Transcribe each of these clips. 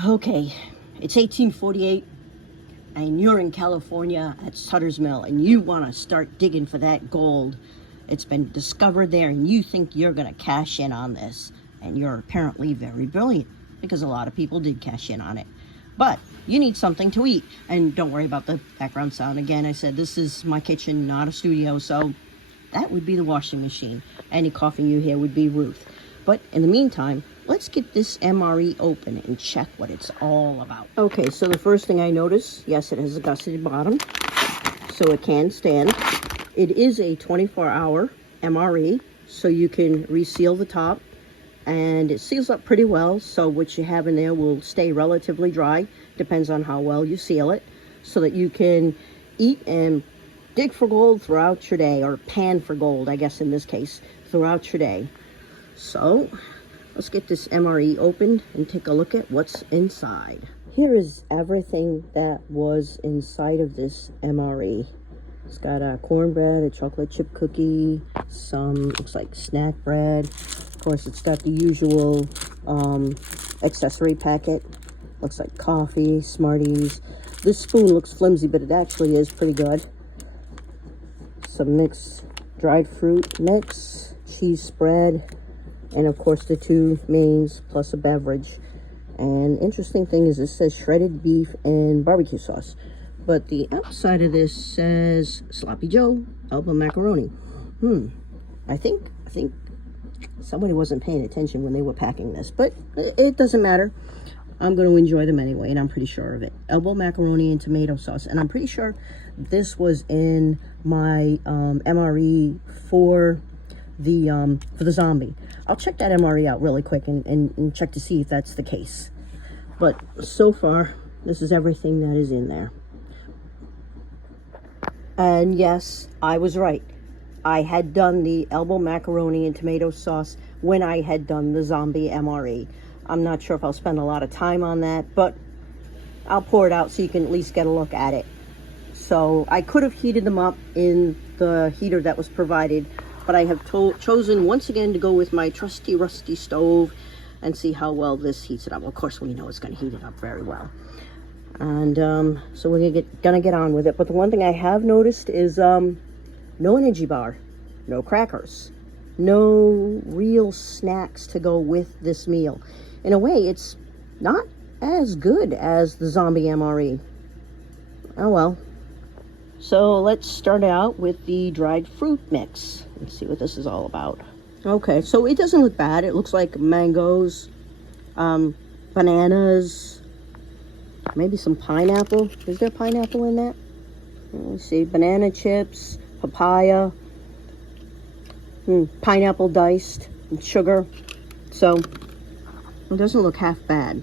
Okay, it's 1848 and you're in California at Sutter's Mill and you want to start digging for that gold. It's been discovered there and you think you're going to cash in on this. And you're apparently very brilliant because a lot of people did cash in on it. But you need something to eat. And don't worry about the background sound. Again, I said this is my kitchen, not a studio, so that would be the washing machine. Any coughing you hear would be Ruth. But in the meantime, let's get this MRE open and check what it's all about. Okay, so the first thing I notice, yes, it has a gusseted bottom, so it can stand. It is a 24-hour MRE, so you can reseal the top, and it seals up pretty well, so what you have in there will stay relatively dry, depends on how well you seal it, so that you can eat and dig for gold throughout your day, or pan for gold, I guess in this case, throughout your day. So let's get this MRE opened and take a look at what's inside. Here is everything that was inside of this MRE. It's got a cornbread, a chocolate chip cookie, some looks like snack bread. Of course, it's got the usual accessory packet. Looks like coffee, Smarties. This spoon looks flimsy, but it actually is pretty good. Some mixed dried fruit mix, cheese spread, and of course the two mains plus a beverage. And interesting thing is it says shredded beef and barbecue sauce, but the outside of this says Sloppy Joe elbow macaroni. I think somebody wasn't paying attention when they were packing this, but it doesn't matter. I'm going to enjoy them anyway, and I'm pretty sure of it. Elbow macaroni and tomato sauce, and I'm pretty sure this was in my MRE for the zombie. I'll check that MRE out really quick and check to see if that's the case. But so far, this is everything that is in there. And yes, I was right. I had done the elbow macaroni and tomato sauce when I had done the zombie MRE. I'm not sure if I'll spend a lot of time on that, but I'll pour it out so you can at least get a look at it. So I could have heated them up in the heater that was provided, but I have chosen once again to go with my trusty rusty stove and see how well this heats it up. Of course, we know it's going to heat it up very well. And so we're gonna get on with it. But the one thing I have noticed is no energy bar, no crackers, no real snacks to go with this meal. In a way, it's not as good as the zombie MRE. Oh well. So let's start out with the dried fruit mix. Let's see what this is all about. Okay, so it doesn't look bad. It looks like mangoes, bananas, maybe some pineapple. Is there pineapple in that? Let's see, banana chips, papaya, pineapple diced, and sugar. So it doesn't look half bad.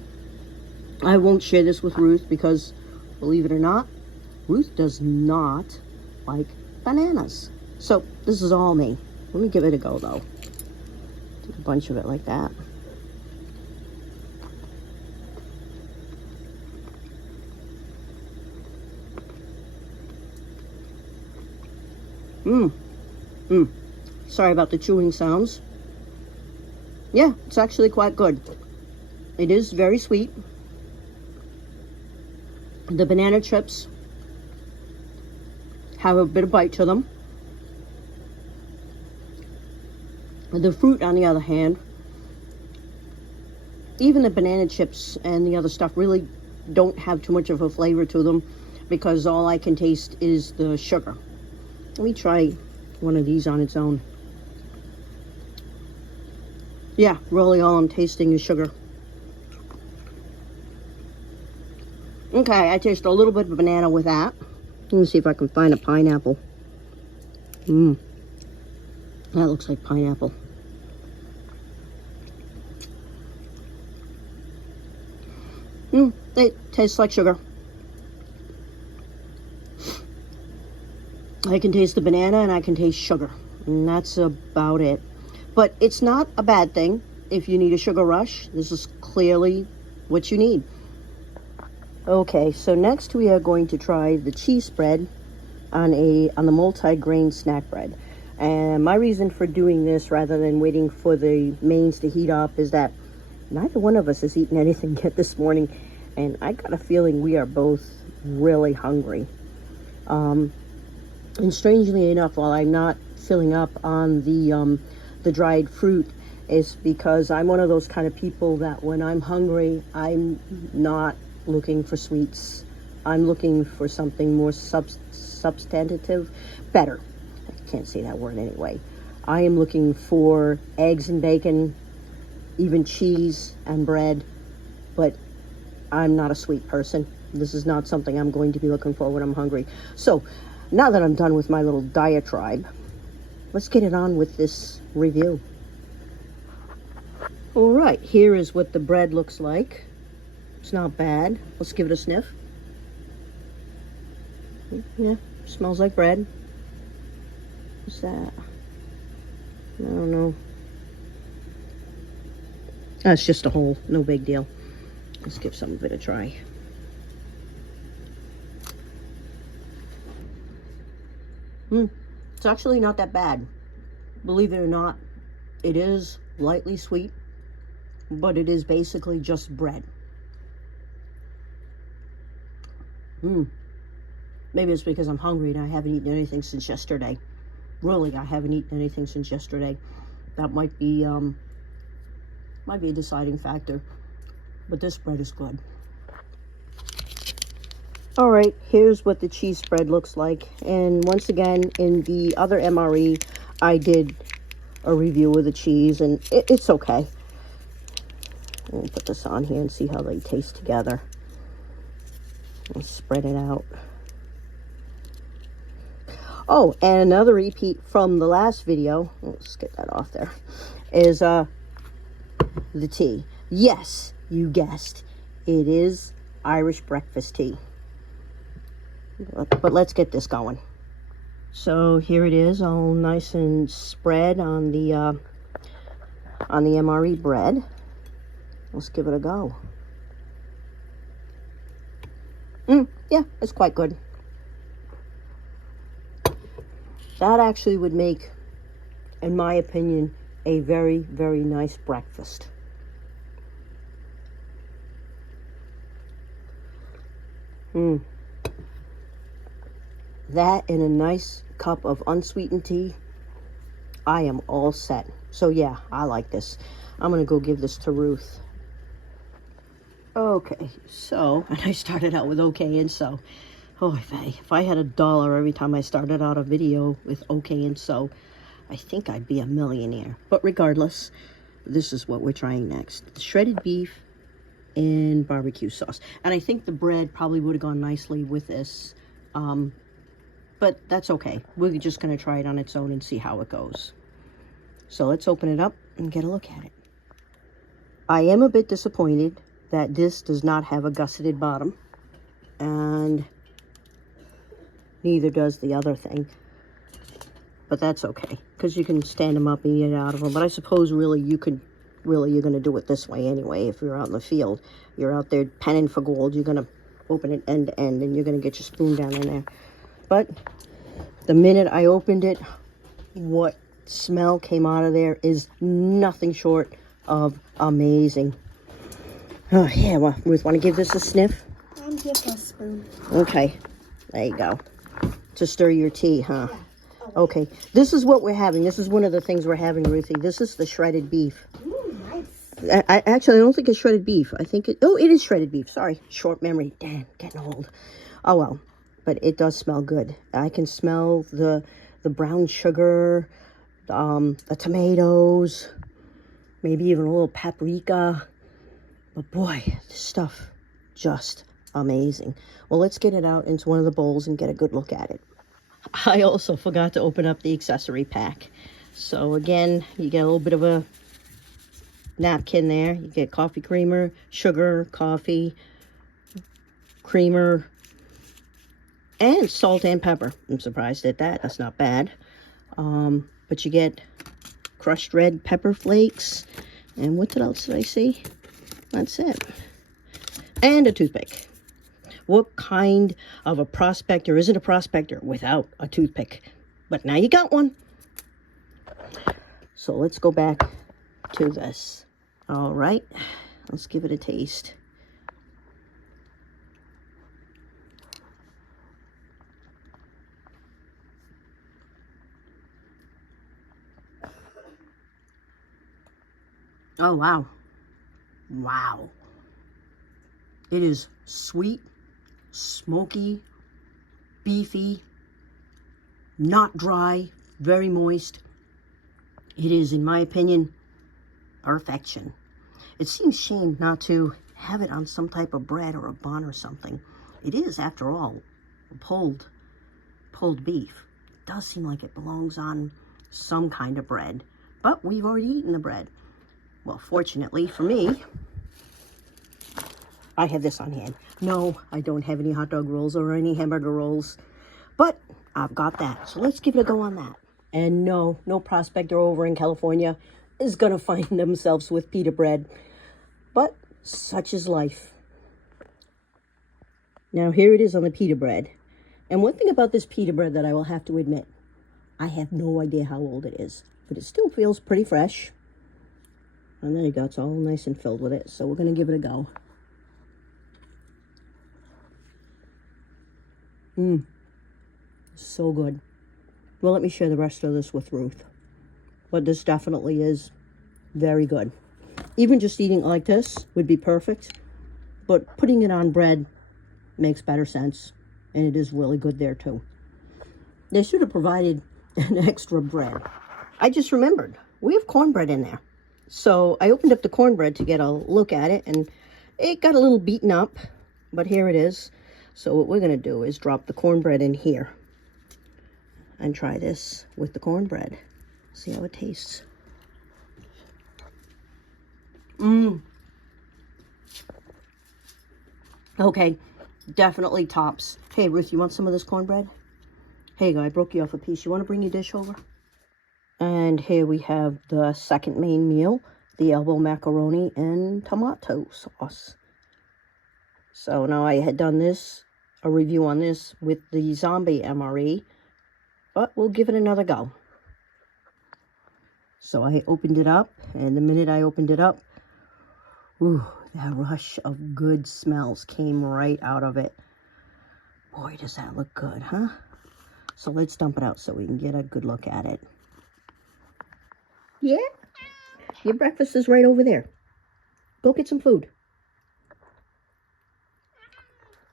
I won't share this with Ruth because, believe it or not, Ruth does not like bananas. So this is all me. Let me give it a go though. Take a bunch of it like that. Sorry about the chewing sounds. Yeah, it's actually quite good. It is very sweet. The banana chips have a bit of bite to them. The fruit, on the other hand, even the banana chips and the other stuff really don't have too much of a flavor to them because all I can taste is the sugar. Let me try one of these on its own. Yeah, really all I'm tasting is sugar. Okay, I taste a little bit of banana with that. Let me see if I can find a pineapple. That looks like pineapple. It tastes like sugar. I can taste the banana and I can taste sugar. And that's about it. But it's not a bad thing if you need a sugar rush. This is clearly what you need. Okay, so next we are going to try the cheese spread on the multi-grain snack bread. And my reason for doing this rather than waiting for the mains to heat up is that neither one of us has eaten anything yet this morning, and I got a feeling we are both really hungry. And strangely enough, while I'm not filling up on the dried fruit, is because I'm one of those kind of people that when I'm hungry, I'm not looking for sweets. I'm looking for something more substantive, better. I can't say that word anyway. I am looking for eggs and bacon, even cheese and bread, but I'm not a sweet person. This is not something I'm going to be looking for when I'm hungry. So now that I'm done with my little diatribe, let's get it on with this review. All right, here is what the bread looks like. It's not bad. Let's give it a sniff. Yeah, smells like bread. What's that? I don't know. It's just a hole, no big deal. Let's give some of it a try. It's actually not that bad. Believe it or not, it is lightly sweet, but it is basically just bread. Maybe it's because I'm hungry and I haven't eaten anything since yesterday. Really, I haven't eaten anything since yesterday. That might be a deciding factor. But this bread is good. All right, here's what the cheese spread looks like. And once again, in the other MRE, I did a review of the cheese, and it's okay. Let me put this on here and see how they taste together. Let's spread it out. Oh, and another repeat from the last video, let's get that off there, is the tea. Yes, you guessed, it is Irish breakfast tea. But let's get this going. So here it is, all nice and spread on the MRE bread. Let's give it a go. Yeah, it's quite good. That actually would make, in my opinion, a very, very nice breakfast. That and a nice cup of unsweetened tea, I am all set. So yeah, I like this. I'm gonna go give this to Ruth. Okay, so, and I started out with okay and so. Oh, if I had $1 every time I started out a video with okay and so, I think I'd be a millionaire. But regardless, this is what we're trying next. The shredded beef and barbecue sauce. And I think the bread probably would have gone nicely with this. But that's okay. We're just going to try it on its own and see how it goes. So let's open it up and get a look at it. I am a bit disappointed that this does not have a gusseted bottom. And neither does the other thing. But that's okay, because you can stand them up and eat out of them. But I suppose really you're going to do it this way anyway. If you're out in the field, you're out there penning for gold, you're going to open it end to end and you're going to get your spoon down in there. But the minute I opened it, what smell came out of there is nothing short of amazing. Oh yeah, well, Ruth, want to give this a sniff? I'll give a spoon. Okay, there you go. To stir your tea, huh? Yeah. Okay, this is what we're having. This is one of the things we're having, Ruthie. This is the shredded beef. Ooh, nice. I don't think it's shredded beef. I think it is shredded beef. Sorry, short memory. Damn, getting old. Oh well, but it does smell good. I can smell the brown sugar, the tomatoes, maybe even a little paprika. But boy, this stuff just amazing. Well, let's get it out into one of the bowls and get a good look at it. I also forgot to open up the accessory pack. So again, you get a little bit of a napkin there. You get coffee creamer, sugar, coffee, creamer, and salt and pepper. I'm surprised at that. That's not bad. But you get crushed red pepper flakes. And what else did I see? That's it. And a toothpick. What kind of a prospector isn't a prospector without a toothpick? But now you got one. So let's go back to this. All right, let's give it a taste. Oh, wow. Wow. It is sweet, smoky, beefy, not dry, very moist. It is, in my opinion, perfection. It seems shame not to have it on some type of bread or a bun or something. It is, after all, pulled beef. It does seem like it belongs on some kind of bread, but we've already eaten the bread. Well, fortunately for me, I have this on hand. No, I don't have any hot dog rolls or any hamburger rolls, but I've got that. So let's give it a go on that. And no prospector over in California is going to find themselves with pita bread. But such is life. Now here it is on the pita bread. And one thing about this pita bread that I will have to admit, I have no idea how old it is, but it still feels pretty fresh. And there you go, it's all nice and filled with it. So we're going to give it a go. So good. Well, let me share the rest of this with Ruth. But this definitely is very good. Even just eating it like this would be perfect. But putting it on bread makes better sense. And it is really good there too. They should have provided an extra bread. I just remembered, we have cornbread in there. So I opened up the cornbread to get a look at it, and it got a little beaten up, but here it is. So what we're going to do is drop the cornbread in here and try this with the cornbread. See how it tastes. Okay, definitely tops. Hey, Ruth, you want some of this cornbread? Hey, you go, I broke you off a piece. You want to bring your dish over? And here we have the second main meal, the elbow macaroni and tomato sauce. So now I had done a review on this with the zombie MRE, but we'll give it another go. So I opened it up, and the minute I opened it up, ooh, that rush of good smells came right out of it. Boy, does that look good, huh? So let's dump it out so we can get a good look at it. Yeah, your breakfast is right over there. Go get some food.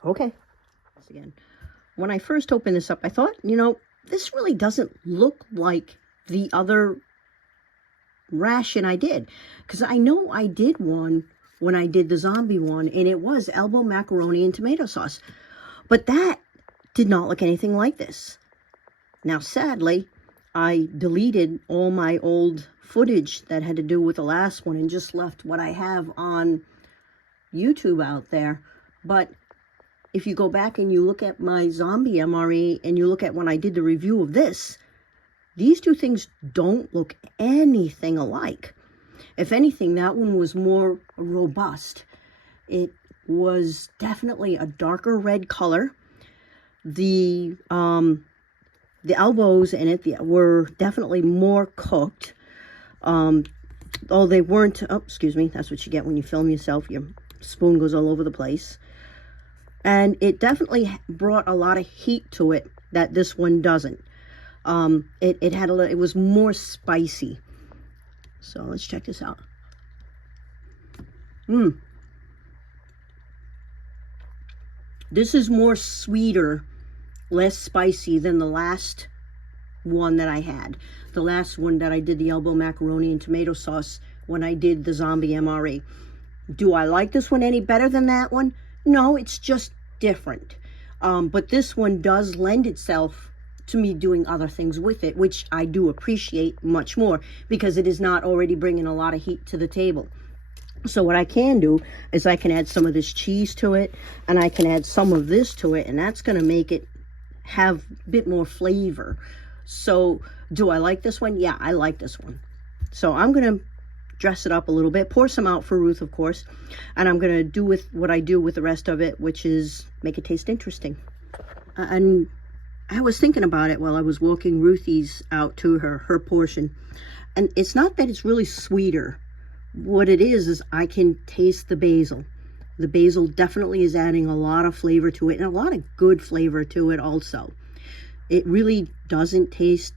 Okay. Once again, when I first opened this up, I thought, this really doesn't look like the other ration I did. Because I know I did one when I did the zombie one, and it was elbow macaroni and tomato sauce. But that did not look anything like this. Now, sadly, I deleted all my old footage that had to do with the last one and just left what I have on YouTube out there. But if you go back and you look at my zombie MRE and you look at when I did the review of this, these two things don't look anything alike. If anything, that one was more robust. It was definitely a darker red color. The elbows in it were definitely more cooked. Oh, they weren't, oh, excuse me, that's what you get when you film yourself. Your spoon goes all over the place. And it definitely brought a lot of heat to it that this one doesn't. It was more spicy. So let's check this out. This is more sweeter, less spicy than the last one that I had. The last one that I did, the elbow macaroni and tomato sauce, when I did the zombie MRE. Do I like this one any better than that one? No, it's just different. But this one does lend itself to me doing other things with it, which I do appreciate much more because it is not already bringing a lot of heat to the table. So what I can do is I can add some of this cheese to it, and I can add some of this to it, and that's going to make it have a bit more flavor. So do I like this one? Yeah, I like this one. So I'm going to dress it up a little bit, pour some out for Ruth, of course, and I'm going to do with what I do with the rest of it, which is make it taste interesting. And I was thinking about it while I was walking Ruthie's out to her portion, and it's not that it's really sweeter, what it is I can taste the basil. The basil definitely is adding a lot of flavor to it, and a lot of good flavor to it also. It really doesn't taste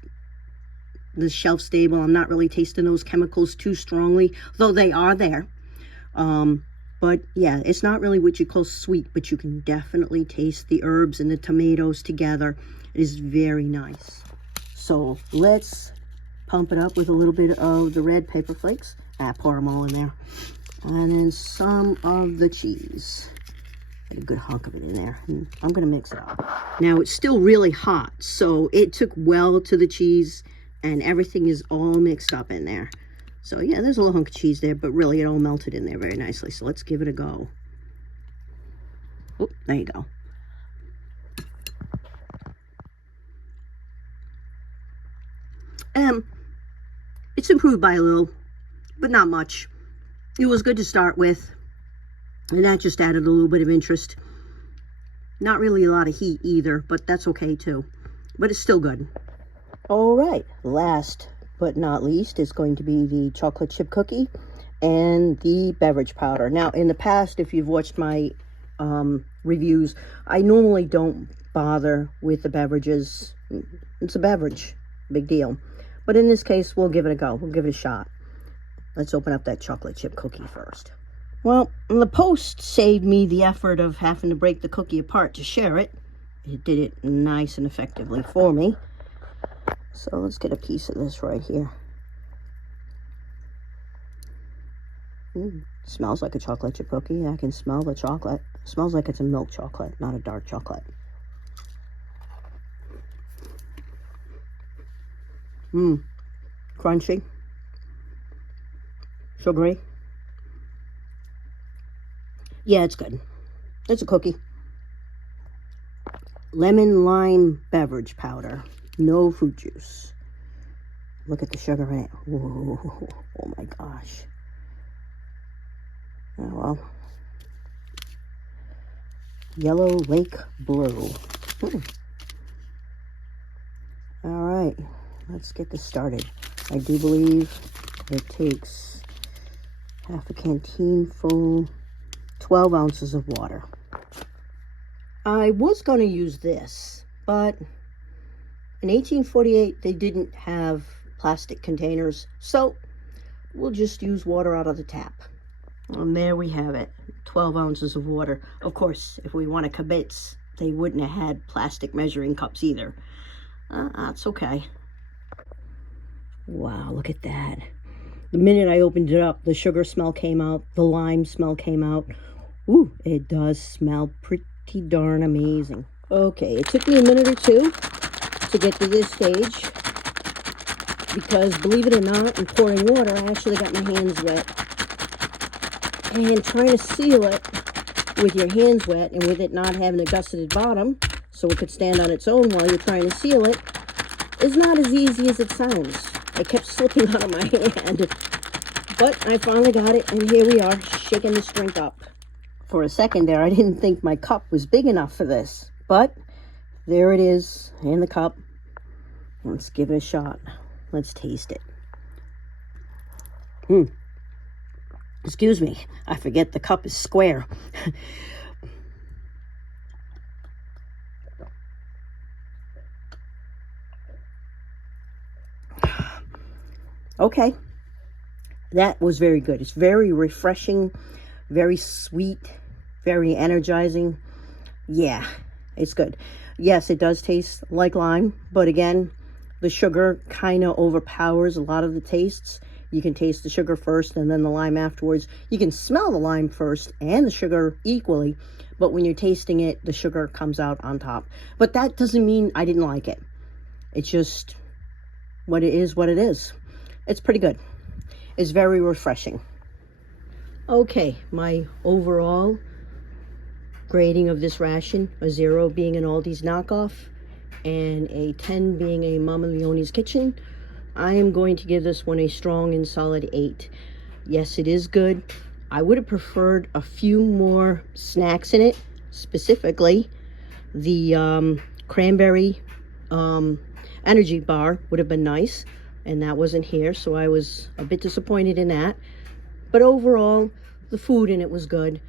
the shelf stable. I'm not really tasting those chemicals too strongly, though they are there. But yeah, it's not really what you call sweet, but you can definitely taste the herbs and the tomatoes together. It is very nice. So let's pump it up with a little bit of the red pepper flakes. Pour them all in there. And then some of the cheese. Get a good hunk of it in there. And I'm going to mix it up. Now it's still really hot, so it took well to the cheese, and everything is all mixed up in there. So yeah, there's a little hunk of cheese there, but really it all melted in there very nicely. So let's give it a go. Oh, there you go. It's improved by a little, but not much. It was good to start with, and that just added a little bit of interest. Not really a lot of heat either, but that's okay too. But it's still good. All right, last but not least is going to be the chocolate chip cookie and the beverage powder. Now, in the past, if you've watched my reviews, I normally don't bother with the beverages. It's a beverage, big deal. But in this case, we'll give it a go. We'll give it a shot. Let's open up that chocolate chip cookie first. Well, the post saved me the effort of having to break the cookie apart to share it. It did it nice and effectively for me. So let's get a piece of this right here. Smells like a chocolate chip cookie. I can smell the chocolate. Smells like it's a milk chocolate, not a dark chocolate. Crunchy. Sugary. Yeah, it's good. It's a cookie. Lemon lime beverage powder. No fruit juice. Look at the sugar in it. Whoa. Oh my gosh. Oh well. Yellow Lake Blue. All right. Let's get this started. I do believe it takes half a canteen full, 12 ounces of water. I was going to use this, but in 1848, they didn't have plastic containers, so we'll just use water out of the tap. And there we have it, 12 ounces of water. Of course, if we want to kibitz, they wouldn't have had plastic measuring cups either. That's okay. Wow, look at that. The minute I opened it up, the sugar smell came out, the lime smell came out. Ooh, it does smell pretty darn amazing. Okay, it took me a minute or two to get to this stage, because believe it or not, in pouring water, I actually got my hands wet. And trying to seal it with your hands wet and with it not having a gusseted bottom, so it could stand on its own while you're trying to seal it, is not as easy as it sounds. It kept slipping out of my hand. But I finally got it, and here we are, shaking this drink up. For a second there, I didn't think my cup was big enough for this. But there it is in the cup. Let's give it a shot. Let's taste it. Excuse me, I forget the cup is square. Okay, that was very good. It's very refreshing, very sweet, very energizing. Yeah, it's good. Yes, it does taste like lime, but again, the sugar kind of overpowers a lot of the tastes. You can taste the sugar first and then the lime afterwards. You can smell the lime first and the sugar equally, but when you're tasting it, the sugar comes out on top. But that doesn't mean I didn't like it. It's just what it is. It's pretty good. It's very refreshing. Okay, my overall grading of this ration, a 0 being an Aldi's knockoff and a 10 being a Mama Leone's Kitchen. I am going to give this one a strong and solid 8. Yes, it is good. I would have preferred a few more snacks in it, specifically the cranberry energy bar would have been nice, and that wasn't here, so I was a bit disappointed in that. But overall, the food in it was good.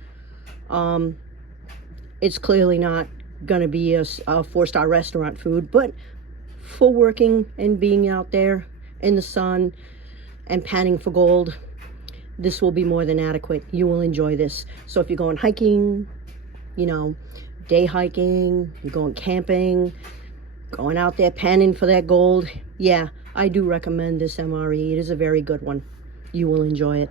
It's clearly not going to be a 4-star restaurant food, but for working and being out there in the sun and panning for gold, this will be more than adequate. You will enjoy this. So if you're going hiking, you know, day hiking, you're going camping, going out there panning for that gold, yeah, I do recommend this MRE. It is a very good one. You will enjoy it.